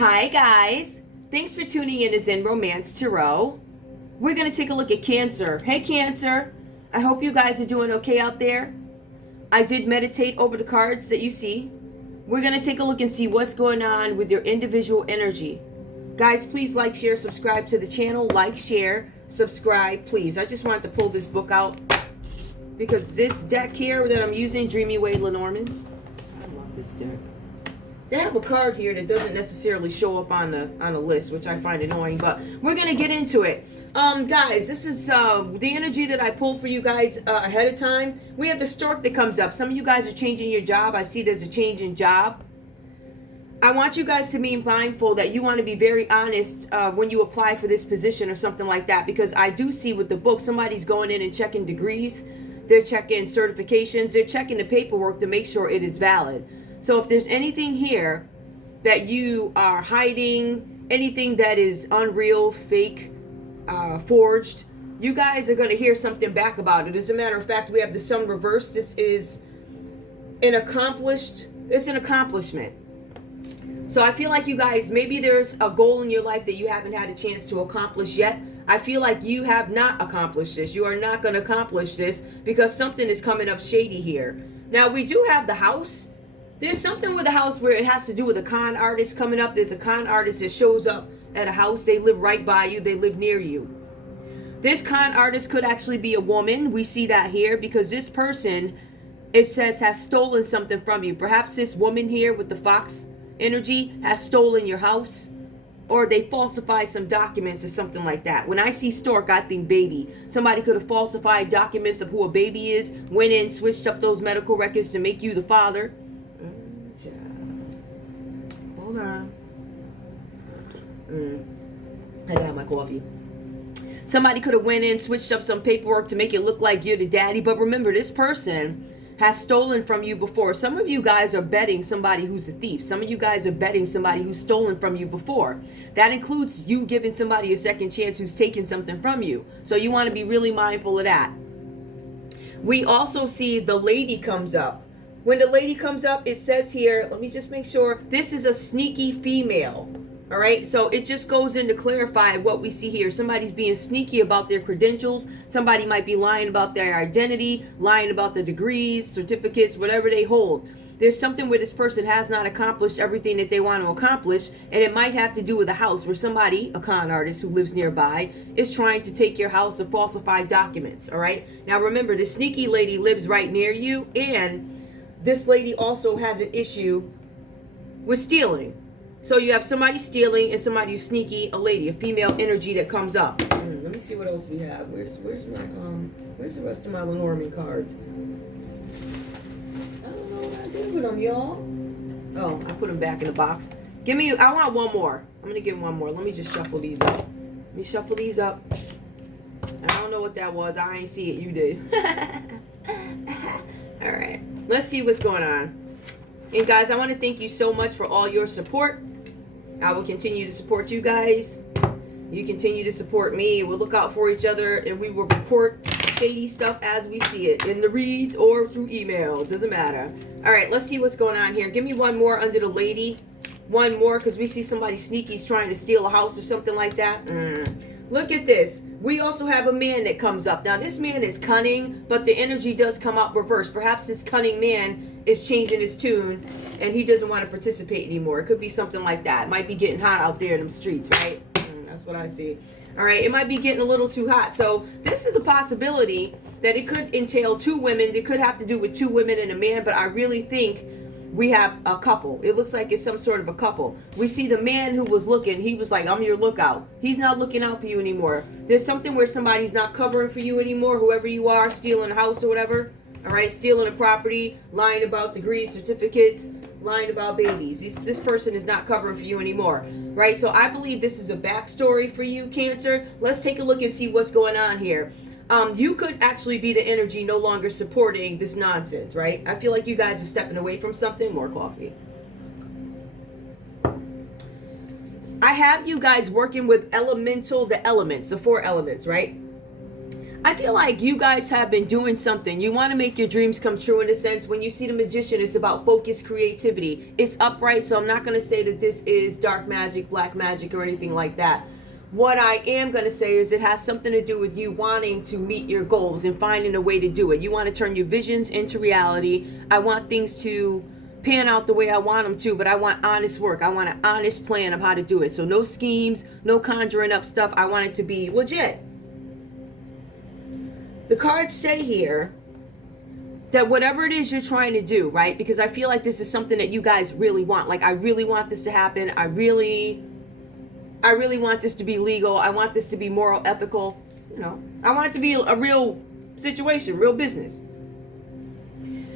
Hi guys, thanks for tuning in to Zen Romance Tarot. We're going to take a look at Cancer. Hey Cancer, I hope you guys are doing okay out there. I did meditate over the cards that you see. We're going to take a look and see what's going on with your individual energy. Guys, please like, share, subscribe to the channel. Like, share, subscribe, please. I just wanted to pull this book out because this deck here that I'm using, Dreamy Way Lenormand. I love this deck. They have a card here that doesn't necessarily show up on the list, which I find annoying, but we're gonna get into it. Guys, this is the energy that I pulled for you guys ahead of time. We have the stork that comes up. Some of you guys are changing your job. I see there's a change in job. I want you guys to be mindful that you want to be very honest when you apply for this position or something like that, because I do see with the book somebody's going in and checking degrees, they're checking certifications, they're checking the paperwork to make sure it is valid. So if there's anything here that you are hiding, anything that is unreal, fake, forged, you guys are going to hear something back about it. As a matter of fact, we have the sun reversed. This is an accomplishment. So I feel like you guys, maybe there's a goal in your life that you haven't had a chance to accomplish yet. I feel like you have not accomplished this. You are not going to accomplish this because something is coming up shady here. Now, we do have the house. There's something with a house where it has to do with a con artist coming up. There's a con artist that shows up at a house. They live right by you. They live near you. This con artist could actually be a woman. We see that here because this person, it says, has stolen something from you. Perhaps this woman here with the fox energy has stolen your house, or they falsified some documents or something like that. When I see stork, I think baby. Somebody could have falsified documents of who a baby is, went in, switched up those medical records to make you the father. Hold on. I got my coffee. Somebody could have went in, switched up some paperwork to make it look like you're the daddy. But remember, this person has stolen from you before. Some of you guys are betting somebody who's a thief. Some of you guys are betting somebody who's stolen from you before. That includes you giving somebody a second chance who's taken something from you. So you want to be really mindful of that. We also see the lady comes up. When the lady comes up, it says here, let me just make sure, this is a sneaky female. All right, so it just goes in to clarify what we see here. Somebody's being sneaky about their credentials. Somebody might be lying about their identity, lying about the degrees, certificates, whatever they hold. There's something where this person has not accomplished everything that they want to accomplish, and it might have to do with a house where somebody, a con artist who lives nearby, is trying to take your house or falsify documents. All right, now remember, the sneaky lady lives right near you, and this lady also has an issue with stealing. So you have somebody stealing and somebody who's sneaky, a lady, a female energy that comes up. Let me see what else we have. Where's the rest of my Lenormand cards? I don't know what I did with them, y'all. Oh, I put them back in the box. I want one more. I'm gonna give one more. Let me just shuffle these up. Let me shuffle these up. I don't know what that was. I ain't see it. You did. All right. Let's see what's going on. And guys, I want to thank you so much for all your support. I will continue to support you guys. You continue to support me. We'll look out for each other, and we will report shady stuff as we see it in the reads or through email. Doesn't matter. All right, let's see what's going on here. Give me one more under the lady. One more, because we see somebody sneaky's trying to steal a house or something like that. Look at this. We also have a man that comes up. Now, this man is cunning, but the energy does come out reversed. Perhaps this cunning man is changing his tune, and he doesn't want to participate anymore. It could be something like that. It might be getting hot out there in them streets, right? That's what I see. All right, it might be getting a little too hot. So this is a possibility that it could entail two women. It could have to do with two women and a man, but I really think we have a couple. It looks like it's some sort of a couple. We see the man who was looking. He was like, I'm your lookout. He's not looking out for you anymore. There's something where somebody's not covering for you anymore, whoever you are, stealing a house or whatever. All right, stealing a property, lying about degrees, certificates, lying about babies. This person is not covering for you anymore, right? So I believe this is a backstory for you, Cancer. Let's take a look and see what's going on here. You could actually be the energy no longer supporting this nonsense, right? I feel like you guys are stepping away from something. More coffee. I have you guys working with the elements, the 4 elements, right? I feel like you guys have been doing something. You want to make your dreams come true in a sense. When you see the Magician, it's about focused creativity. It's upright, so I'm not going to say that this is dark magic, black magic, or anything like that. What I am going to say is it has something to do with you wanting to meet your goals and finding a way to do it. You want to turn your visions into reality. I want things to pan out the way I want them to, but I want honest work. I want an honest plan of how to do it. So no schemes, no conjuring up stuff. I want it to be legit. The cards say here that whatever it is you're trying to do, right? Because I feel like this is something that you guys really want. Like, I really want this to happen. I really want this to be legal. I want this to be moral, ethical. You know, I want it to be a real situation, real business.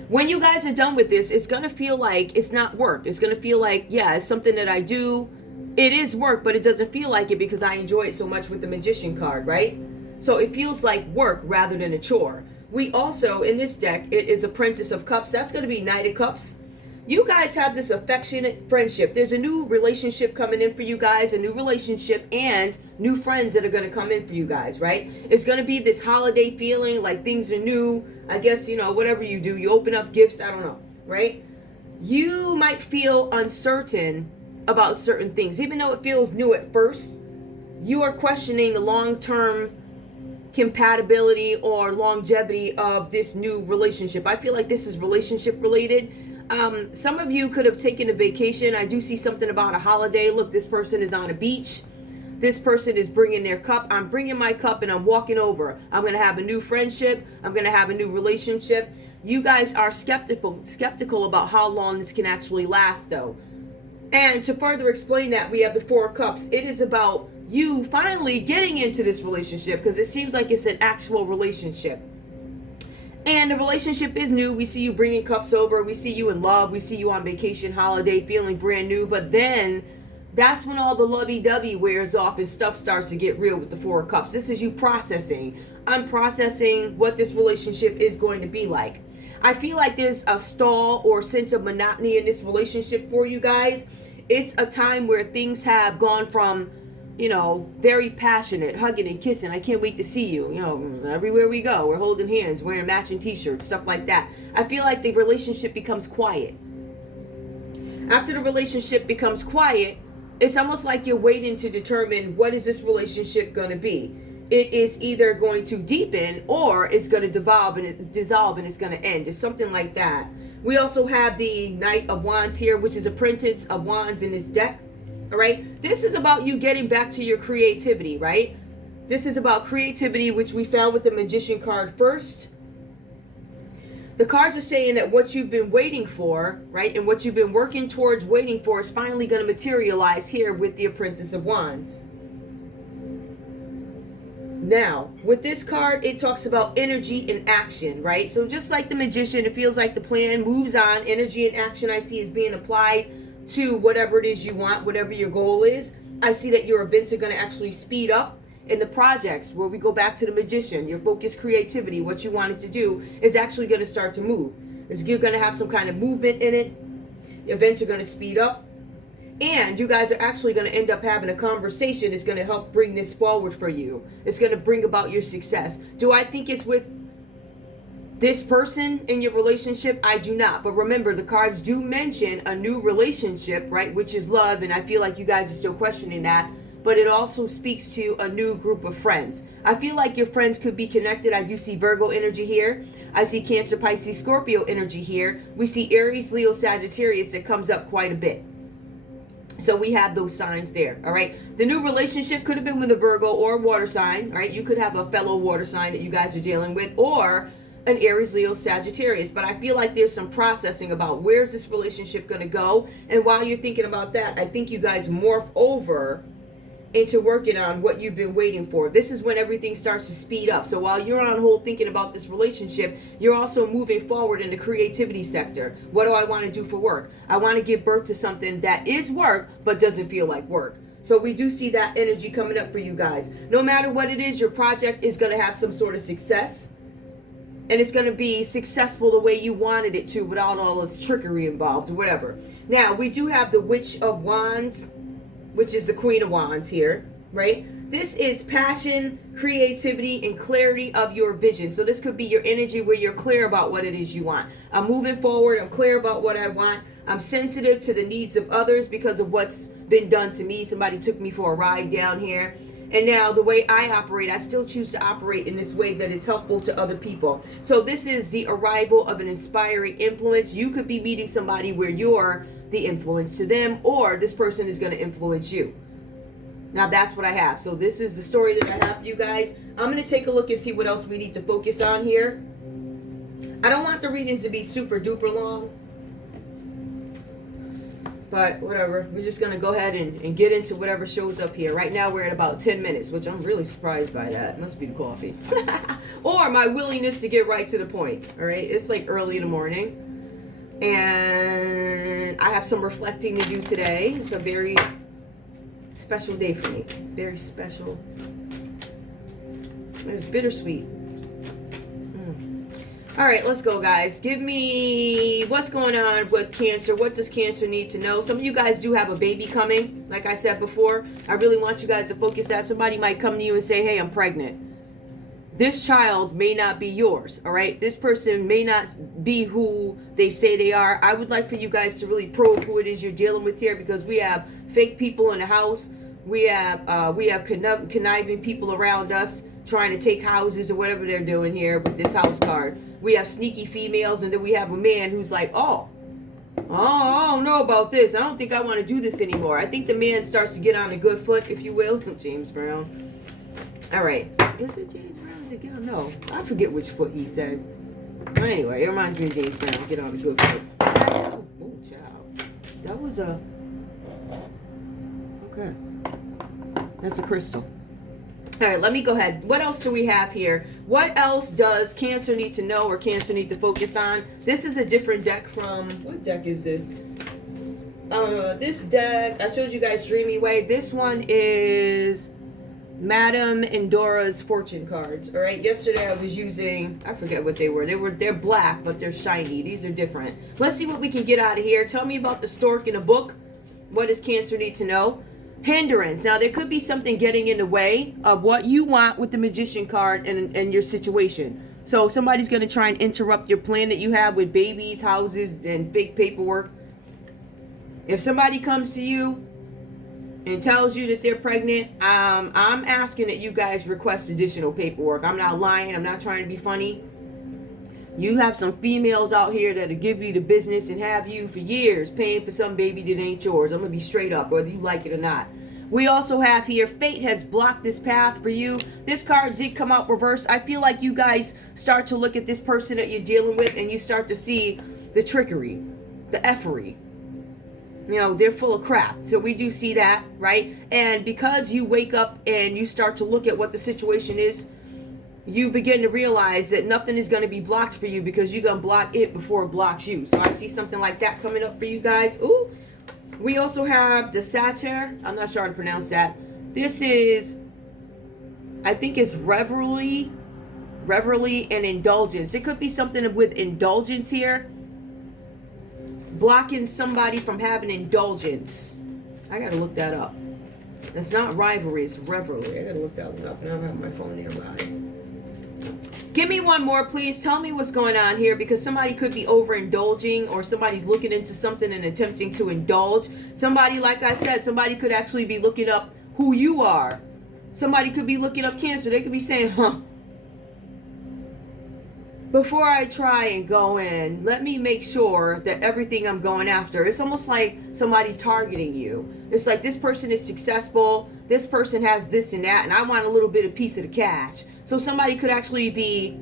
When you guys are done with this, it's going to feel like it's not work. It's going to feel like, yeah, it's something that I do. It is work, but it doesn't feel like it because I enjoy it so much with the Magician card, right? So it feels like work rather than a chore. We also, in this deck, it is Apprentice of Cups. That's going to be Knight of Cups. You guys have this affectionate friendship. There's a new relationship coming in for you guys, a new relationship and new friends that are going to come in for you guys, right? It's going to be this holiday feeling, like things are new. I guess, you know, whatever you do, you open up gifts, I don't know, right? You might feel uncertain about certain things. Even though it feels new at first, you are questioning the long-term compatibility or longevity of this new relationship. I feel like this is relationship related. Some of you could have taken a vacation. I do see something about a holiday. Look, this person is on a beach. This person is bringing their cup. I'm bringing my cup and I'm walking over. I'm going to have a new friendship. I'm going to have a new relationship. You guys are skeptical about how long this can actually last, though. And to further explain that, we have the Four of Cups. It is about you finally getting into this relationship because it seems like it's an actual relationship. And the relationship is new. We see you bringing cups over. We see you in love. We see you on vacation, holiday, feeling brand new. But then that's when all the lovey-dovey wears off and stuff starts to get real with the Four of Cups. This is you processing. I'm processing what this relationship is going to be like. I feel like there's a stall or sense of monotony in this relationship for you guys. It's a time where things have gone from, you know, very passionate, hugging and kissing. I can't wait to see you. You know, everywhere we go, we're holding hands, wearing matching t-shirts, stuff like that. I feel like the relationship becomes quiet. After the relationship becomes quiet, it's almost like you're waiting to determine what is this relationship going to be. It is either going to deepen or it's going to dissolve and it's going to end. It's something like that. We also have the Knight of Wands here, which is a Prince of Wands in this deck. All right. This is about you getting back to your creativity, right? This is about creativity, which we found with the Magician card first. The cards are saying that what you've been waiting for, right, and what you've been working towards waiting for is finally going to materialize here with the Apprentice of Wands. Now, with this card, it talks about energy and action, right? So just like the Magician, it feels like the plan moves on. Energy and action I see is being applied to whatever it is you want, whatever your goal is. I see that your events are going to actually speed up. In the projects, where we go back to the Magician, your focused creativity, what you wanted to do, is actually going to start to move. You're going to have some kind of movement in it. Events are going to speed up. And you guys are actually going to end up having a conversation that's going to help bring this forward for you. It's going to bring about your success. Do I think it's with this person in your relationship? I do not. But remember, the cards do mention a new relationship, right? Which is love. And I feel like you guys are still questioning that. But it also speaks to a new group of friends. I feel like your friends could be connected. I do see Virgo energy here. I see Cancer, Pisces, Scorpio energy here. We see Aries, Leo, Sagittarius that comes up quite a bit. So we have those signs there, all right? The new relationship could have been with a Virgo or a water sign, all right? You could have a fellow water sign that you guys are dealing with, or an Aries, Leo, Sagittarius. But I feel like there's some processing about where's this relationship going to go. And while you're thinking about that, I think you guys morph over into working on what you've been waiting for. This is when everything starts to speed up. So while you're on hold thinking about this relationship, you're also moving forward in the creativity sector. What do I want to do for work? I want to give birth to something that is work, but doesn't feel like work. So we do see that energy coming up for you guys. No matter what it is, your project is going to have some sort of success. And it's going to be successful the way you wanted it to without all this trickery involved or whatever. Now, we do have the Witch of Wands, which is the Queen of Wands here. right? This is passion, creativity, and clarity of your vision. So this could be your energy where you're clear about what it is you want. I'm moving forward. I'm clear about what I want. I'm sensitive to the needs of others because of what's been done to me. Somebody took me for a ride down here. And now the way I operate, I still choose to operate in this way that is helpful to other people. So this is the arrival of an inspiring influence. You could be meeting somebody where you're the influence to them, or this person is going to influence you. Now that's what I have. So this is the story that I have for you guys. I'm going to take a look and see what else we need to focus on here. I don't want the readings to be super duper long, but whatever. We're just going to go ahead and get into whatever shows up here. Right now we're at about 10 minutes, which I'm really surprised by that. It must be the coffee. Or my willingness to get right to the point. All right. It's like early in the morning. And I have some reflecting to do today. It's a very special day for me. Very special. It's bittersweet. All right, let's go, guys. Give me what's going on with Cancer. What does Cancer need to know? Some of you guys do have a baby coming. Like I said before, I really want you guys to focus that. Somebody might come to you and say, hey, I'm pregnant. This child may not be yours, all right? This person may not be who they say they are. I would like for you guys to really probe who it is you're dealing with here, because we have fake people in the house. We have conniving people around us trying to take houses or whatever they're doing here with this house card. We have sneaky females, and then we have a man who's like, oh, I don't know about this. I don't think I want to do this anymore. I think the man starts to get on a good foot, if you will. James Brown. All right. Is it James Brown? No, I forget which foot he said. Anyway, it reminds me of James Brown. Get on a good foot. Oh, child. That was a... Okay. That's a crystal. All right, let me go ahead. What else do we have here? What else does Cancer need to know or Cancer need to focus on? This is a different deck from... What deck is this? This deck, I showed you guys Dreamy Way. This one is Madame Endora's fortune cards. All right, yesterday I was using, I forget what they were. They're black, but they're shiny. These are different. Let's see what we can get out of here. Tell me about the stork in a book. What does Cancer need to know? Hindrance. Now, there could be something getting in the way of what you want with the Magician card and your situation. So somebody's going to try and interrupt your plan that you have with babies, houses, and fake paperwork. If somebody comes to you and tells you that they're pregnant, I'm asking that you guys request additional paperwork. I'm not lying. I'm not trying to be funny. You have some females out here that'll give you the business and have you for years paying for some baby that ain't yours. I'm going to be straight up, whether you like it or not. We also have here, fate has blocked this path for you. This card did come out reverse. I feel like you guys start to look at this person that you're dealing with and you start to see the trickery, the effery. You know, they're full of crap. So we do see that, right? And because you wake up and you start to look at what the situation is, you begin to realize that nothing is going to be blocked for you because you're going to block it before it blocks you. So I see something like that coming up for you guys. Ooh. We also have the Satyr. I'm not sure how to pronounce that. This is, I think it's revelry and indulgence. It could be something with indulgence here. Blocking somebody from having indulgence. I got to look that up. It's not rivalry, it's revelry. I got to look that one up. Now I have my phone nearby. Give me one more, please. Tell me what's going on here, because somebody could be overindulging, or somebody's looking into something and attempting to indulge. Somebody, like I said, somebody could actually be looking up who you are. Somebody could be looking up Cancer. They could be saying, before I try and go in, let me make sure that everything I'm going after, it's almost like somebody targeting you. It's like, this person is successful, this person has this and that, and I want a little bit of piece of the cash. So somebody could actually be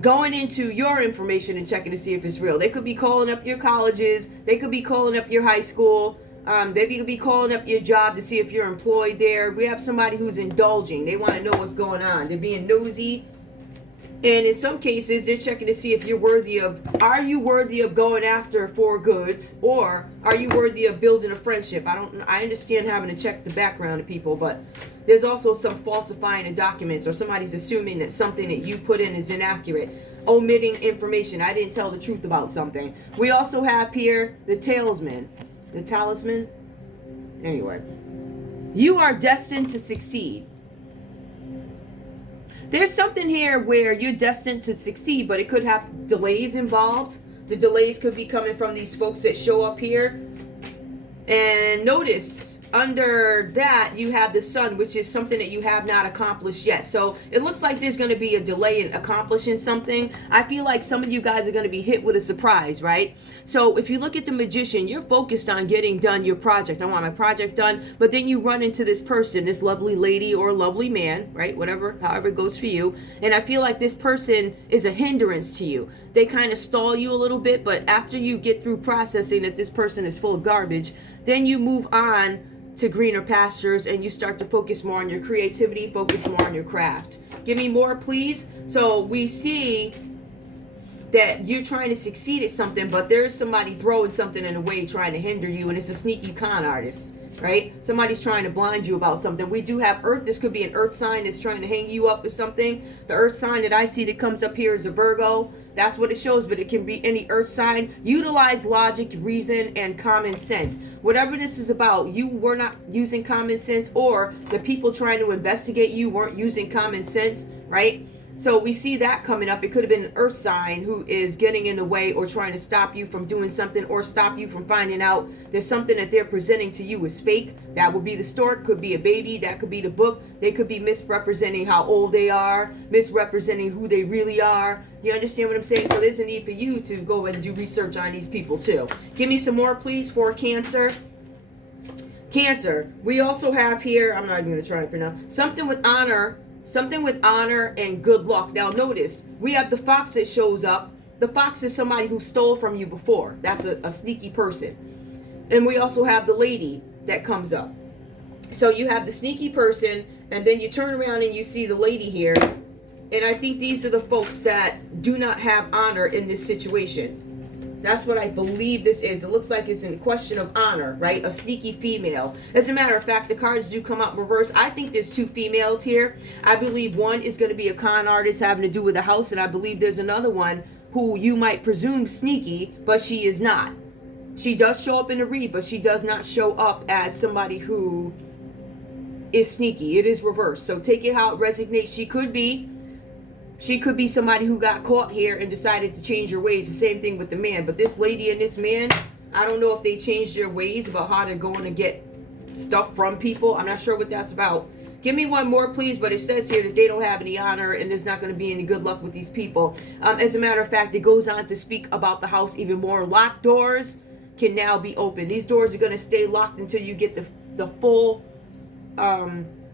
going into your information and checking to see if it's real. They could be calling up your colleges. They could be calling up your high school. They could be calling up your job to see if you're employed there. We have somebody who's indulging. They want to know what's going on. They're being nosy. And in some cases, they're checking to see if you're worthy of, are you worthy of going after for goods, or are you worthy of building a friendship? I understand having to check the background of people, but there's also some falsifying of documents, or somebody's assuming that something that you put in is inaccurate, omitting information. I didn't tell the truth about something. We also have here the talisman. The talisman? Anyway. You are destined to succeed. There's something here where you're destined to succeed, but it could have delays involved. The delays could be coming from these folks that show up here. And notice, under that, you have the sun, which is something that you have not accomplished yet. So it looks like there's going to be a delay in accomplishing something. I feel like some of you guys are going to be hit with a surprise, right? So if you look at the magician, you're focused on getting done your project. I want my project done. But then you run into this person, this lovely lady or lovely man, right? Whatever, however it goes for you. And I feel like this person is a hindrance to you. They kind of stall you a little bit, but after you get through processing that this person is full of garbage, then you move on to greener pastures and you start to focus more on your creativity, focus more on your craft. Give me more, please. So we see that you're trying to succeed at something, but there's somebody throwing something in the way trying to hinder you, and it's a sneaky con artist, right? Somebody's trying to blind you about something. We do have earth. This could be an earth sign that's trying to hang you up with something. The earth sign that I see that comes up here is a Virgo. That's what it shows, but it can be any earth sign. Utilize logic, reason, and common sense. Whatever this is about, you were not using common sense, or the people trying to investigate you weren't using common sense, right? So we see that coming up. It could have been an earth sign who is getting in the way or trying to stop you from doing something, or stop you from finding out there's something that they're presenting to you is fake. That would be the stork, could be a baby, that could be the book. They could be misrepresenting how old they are, misrepresenting who they really are. You understand what I'm saying? So there's a need for you to go and do research on these people too. Give me some more, please, for Cancer. Cancer, we also have here, I'm not even going to try and pronounce, something with honor. Something with honor and good luck. Now notice, we have the fox that shows up. The fox is somebody who stole from you before. That's a sneaky person. And we also have the lady that comes up. So you have the sneaky person, and then you turn around and you see the lady here. And I think these are the folks that do not have honor in this situation. That's what I believe this is. It looks like it's in question of honor, right? A sneaky female. As a matter of fact, the cards do come out reverse. I think there's two females here. I believe one is going to be a con artist having to do with the house, and I believe there's another one who you might presume sneaky, but she is not. She does show up in the read, but she does not show up as somebody who is sneaky. It is reversed. So take it how it resonates. She could be somebody who got caught here and decided to change her ways. The same thing with the man. But this lady and this man, I don't know if they changed their ways about how they're going to get stuff from people. I'm not sure what that's about. Give me one more, please. But it says here that they don't have any honor and there's not going to be any good luck with these people. As a matter of fact, it goes on to speak about the house even more. Locked doors can now be open. These doors are going to stay locked until you get the full, I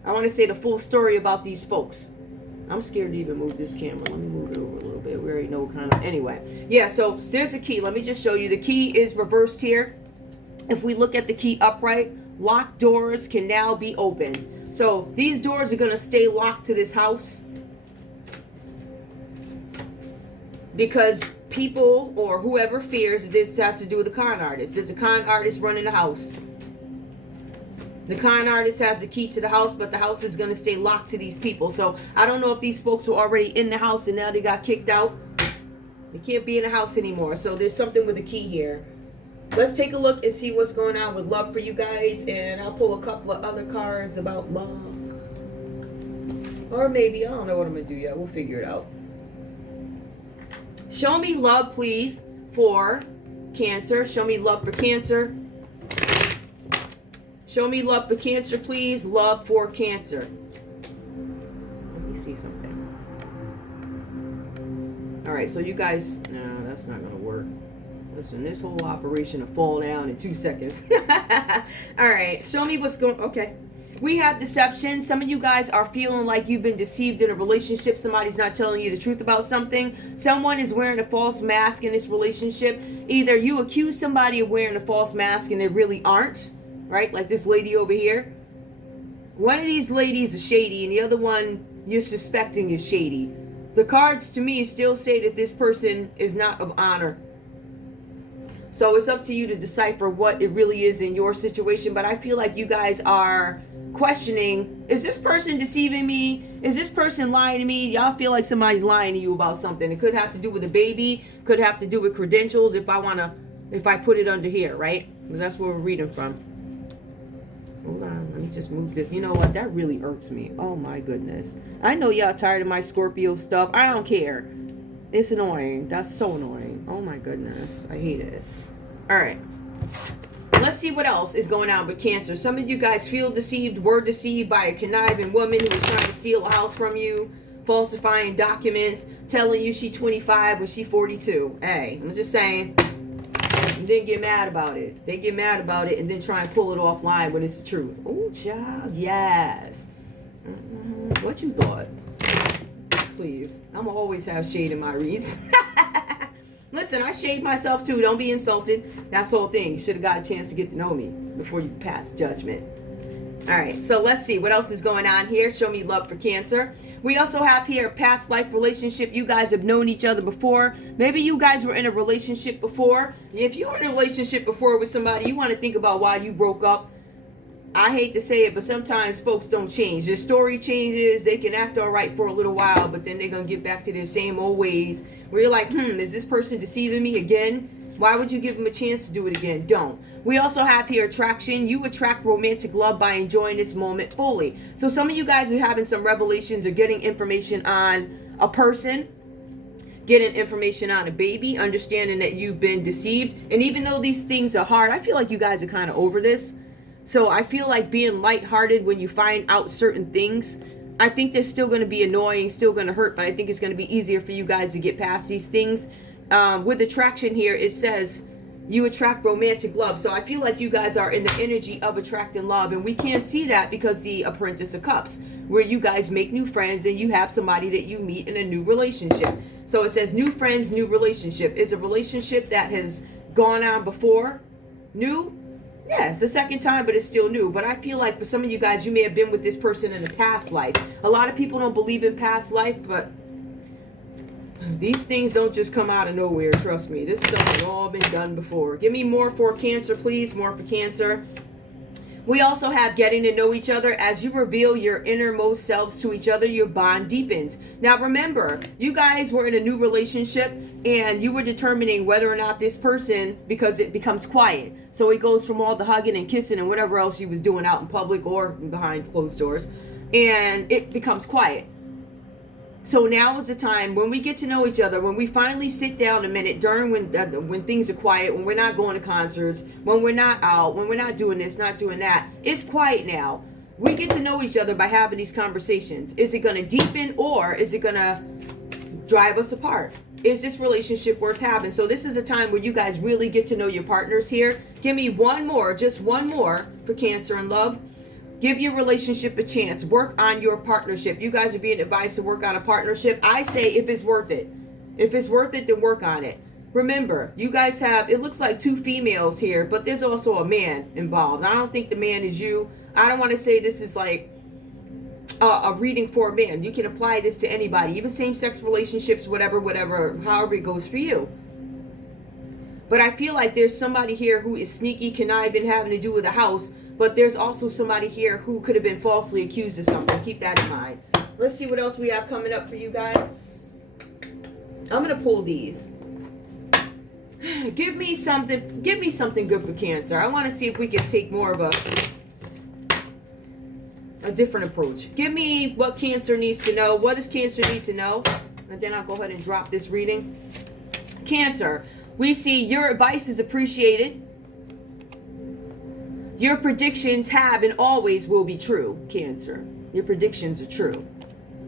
want to say the full story about these folks. I'm scared to even move this camera. Let me move it over a little bit. We already know what kind of... Anyway. Yeah, so there's a key. Let me just show you. The key is reversed here. If we look at the key upright, locked doors can now be opened. So these doors are going to stay locked to this house because people or whoever fears this has to do with a con artist. There's a con artist running the house. The con artist has the key to the house, but the house is going to stay locked to these people. So I don't know if these folks were already in the house and now they got kicked out. They can't be in the house anymore. So there's something with a key here. Let's take a look and see what's going on with love for you guys. And I'll pull a couple of other cards about love. Or maybe, I don't know what I'm going to do yet. We'll figure it out. Show me love, please, for Cancer. Show me love for Cancer. Show me love for Cancer, please. Love for Cancer. Let me see something. All right, so you guys... No, that's not going to work. Listen, this whole operation will fall down in 2 seconds. All right, show me what's going... Okay. We have deception. Some of you guys are feeling like you've been deceived in a relationship. Somebody's not telling you the truth about something. Someone is wearing a false mask in this relationship. Either you accuse somebody of wearing a false mask and they really aren't. Right? Like this lady over here. One of these ladies is shady and the other one you're suspecting is shady. The cards to me still say that this person is not of honor. So it's up to you to decipher what it really is in your situation. But I feel like you guys are questioning, is this person deceiving me? Is this person lying to me? Y'all feel like somebody's lying to you about something. It could have to do with a baby. Could have to do with credentials if I put it under here, right? Because that's where we're reading from. Hold on, let me just move this. You know what? That really irks me. Oh my goodness. I know y'all tired of my Scorpio stuff. I don't care. It's annoying. That's so annoying. Oh my goodness. I hate it. All right. Let's see what else is going on with Cancer. Some of you guys feel deceived, were deceived by a conniving woman who was trying to steal a house from you, falsifying documents, telling you she 25 when she 42. Hey, I'm just saying. And then get mad about it. They get mad about it and then try and pull it offline when it's the truth. Oh, child, yes. What you thought? Please. I'm always have shade in my reads. Listen, I shade myself too. Don't be insulted. That's the whole thing. You should have got a chance to get to know me before you pass judgment. All right, so let's see what else is going on here. Show me love for Cancer. We also have here a past life relationship. You guys have known each other before. Maybe you guys were in a relationship before. If you were in a relationship before with somebody, you want to think about why you broke up. I hate to say it, but sometimes folks don't change. Their story changes. They can act all right for a little while, but then they're going to get back to their same old ways where you're like, is this person deceiving me again? Why would you give them a chance to do it again? Don't. We also have here attraction. You attract romantic love by enjoying this moment fully. So some of you guys are having some revelations or getting information on a person, getting information on a baby, understanding that you've been deceived. And even though these things are hard, I feel like you guys are kind of over this. So I feel like being lighthearted when you find out certain things, I think they're still going to be annoying, still going to hurt, but I think it's going to be easier for you guys to get past these things. With attraction here, it says you attract romantic love. So I feel like you guys are in the energy of attracting love. And we can't see that because the Apprentice of Cups, where you guys make new friends and you have somebody that you meet in a new relationship. So it says new friends, new relationship. Is a relationship that has gone on before new? Yeah, it's the second time, but it's still new. But I feel like for some of you guys, you may have been with this person in a past life. A lot of people don't believe in past life, but these things don't just come out of nowhere, trust me. This stuff has all been done before. Give me more for Cancer, please. More for Cancer. We also have getting to know each other. As you reveal your innermost selves to each other, your bond deepens. Now remember, you guys were in a new relationship and you were determining whether or not this person, because it becomes quiet. So it goes from all the hugging and kissing and whatever else you was doing out in public or behind closed doors, and it becomes quiet. So now is the time when we get to know each other, when we finally sit down a minute during when things are quiet, when we're not going to concerts, when we're not out, when we're not doing this, not doing that. It's quiet now. We get to know each other by having these conversations. Is it going to deepen or is it going to drive us apart? Is this relationship worth having? So this is a time where you guys really get to know your partners here. Give me one more, just one more for Cancer and love. Give your relationship a chance. Work on your partnership. You guys are being advised to work on a partnership. I say if it's worth it. If it's worth it, then work on it. Remember, you guys have, it looks like two females here, but there's also a man involved. I don't think the man is you. I don't want to say this is like a reading for a man. You can apply this to anybody, even same-sex relationships, whatever, however it goes for you. But I feel like there's somebody here who is sneaky, conniving, having to do with a house. But there's also somebody here who could have been falsely accused of something. Keep that in mind. Let's see what else we have coming up for you guys. I'm going to pull these. Give me something good for Cancer. I want to see if we can take more of a different approach. Give me what Cancer needs to know. What does Cancer need to know? And then I'll go ahead and drop this reading. Cancer, we see your advice is appreciated. Your predictions have and always will be true, Cancer. Your predictions are true.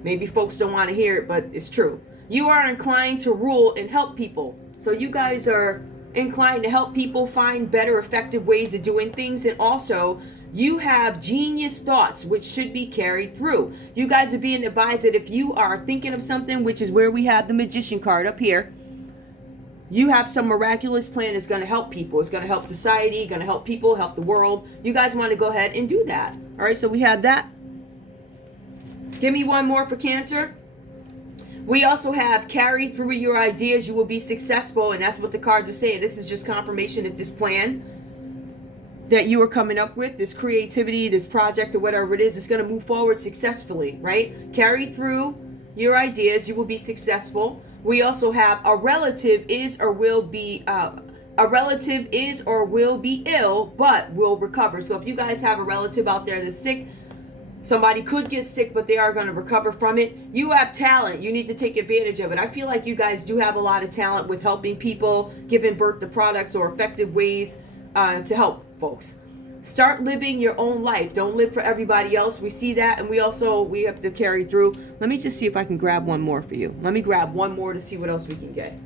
Maybe folks don't want to hear it, but it's true. You are inclined to rule and help people. So you guys are inclined to help people find better, effective ways of doing things. And also, you have genius thoughts, which should be carried through. You guys are being advised that if you are thinking of something, which is where we have the Magician card up here, you have some miraculous plan that's going to help people. It's going to help society, going to help people, help the world. You guys want to go ahead and do that. All right, so we have that. Give me one more for Cancer. We also have carry through your ideas. You will be successful, and that's what the cards are saying. This is just confirmation that this plan that you are coming up with, this creativity, this project, or whatever it is going to move forward successfully, right? Carry through your ideas. You will be successful. We also have a relative is or will be a relative is or will be ill, but will recover. So if you guys have a relative out there that's sick, somebody could get sick, but they are going to recover from it. You have talent. You need to take advantage of it. I feel like you guys do have a lot of talent with helping people, giving birth to products or effective ways to help folks. Start living your own life. Don't live for everybody else. We see that, and we have to carry through. Let me just see if I can grab one more for you. Let me grab one more to see what else we can get.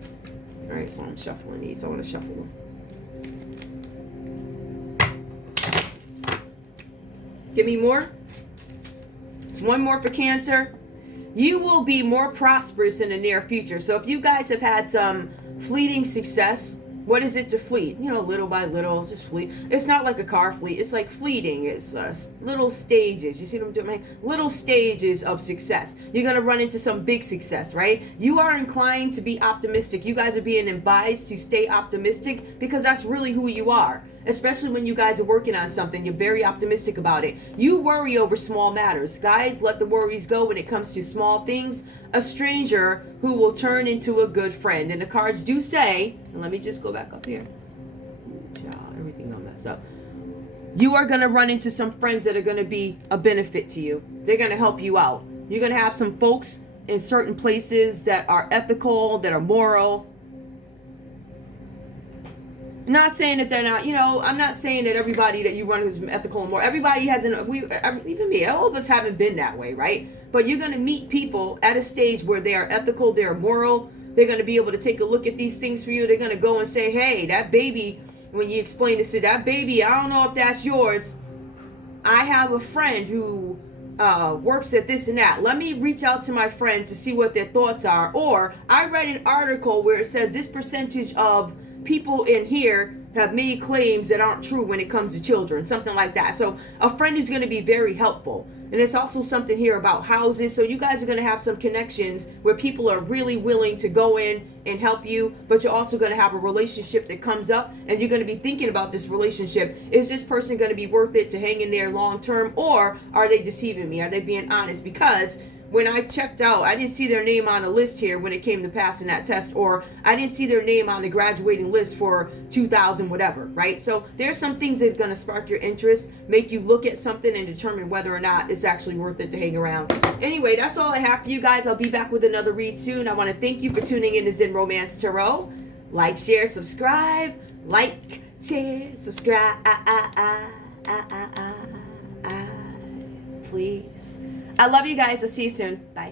All right, so I'm shuffling these. I want to shuffle them. Give me more. One more for Cancer. You will be more prosperous in the near future. So if you guys have had some fleeting success, what is it to fleet? You know, little by little, just fleet. It's not like a car fleet. It's like fleeting. It's little stages. You see what I'm doing? Little stages of success. You're going to run into some big success, right? You are inclined to be optimistic. You guys are being advised to stay optimistic because that's really who you are. Especially when you guys are working on something, you're very optimistic about it. You worry over small matters. Guys, let the worries go when it comes to small things. A stranger who will turn into a good friend. And the cards do say, and let me just go back up here. Child, everything gonna mess up. You are going to run into some friends that are going to be a benefit to you. They're going to help you out. You're going to have some folks in certain places that are ethical, that are moral. I'm not saying that they're not, I'm not saying that everybody that you run who's ethical and moral, everybody hasn't, even me, all of us haven't been that way, right? But you're going to meet people at a stage where they are ethical, they're moral, they're going to be able to take a look at these things for you. They're going to go and say, hey, that baby, when you explain this to that baby, I don't know if that's yours. I have a friend who works at this and that. Let me reach out to my friend to see what their thoughts are. Or I read an article where it says this percentage of people in here have made claims that aren't true when it comes to children, something like that. So a friend who's going to be very helpful. And it's also something here about houses. So you guys are going to have some connections where people are really willing to go in and help you, but you're also going to have a relationship that comes up and you're going to be thinking about this relationship. Is this person going to be worth it to hang in there long term, or are they deceiving me? Are they being honest? Because when I checked out, I didn't see their name on a list here when it came to passing that test, or I didn't see their name on the graduating list for 2000 whatever, right? So there's some things that are going to spark your interest, make you look at something and determine whether or not it's actually worth it to hang around. Anyway, that's all I have for you guys. I'll be back with another read soon. I want to thank you for tuning in to Zen Romance Tarot. Like, share, subscribe. Like, share, subscribe. Please. I love you guys. I'll see you soon. Bye.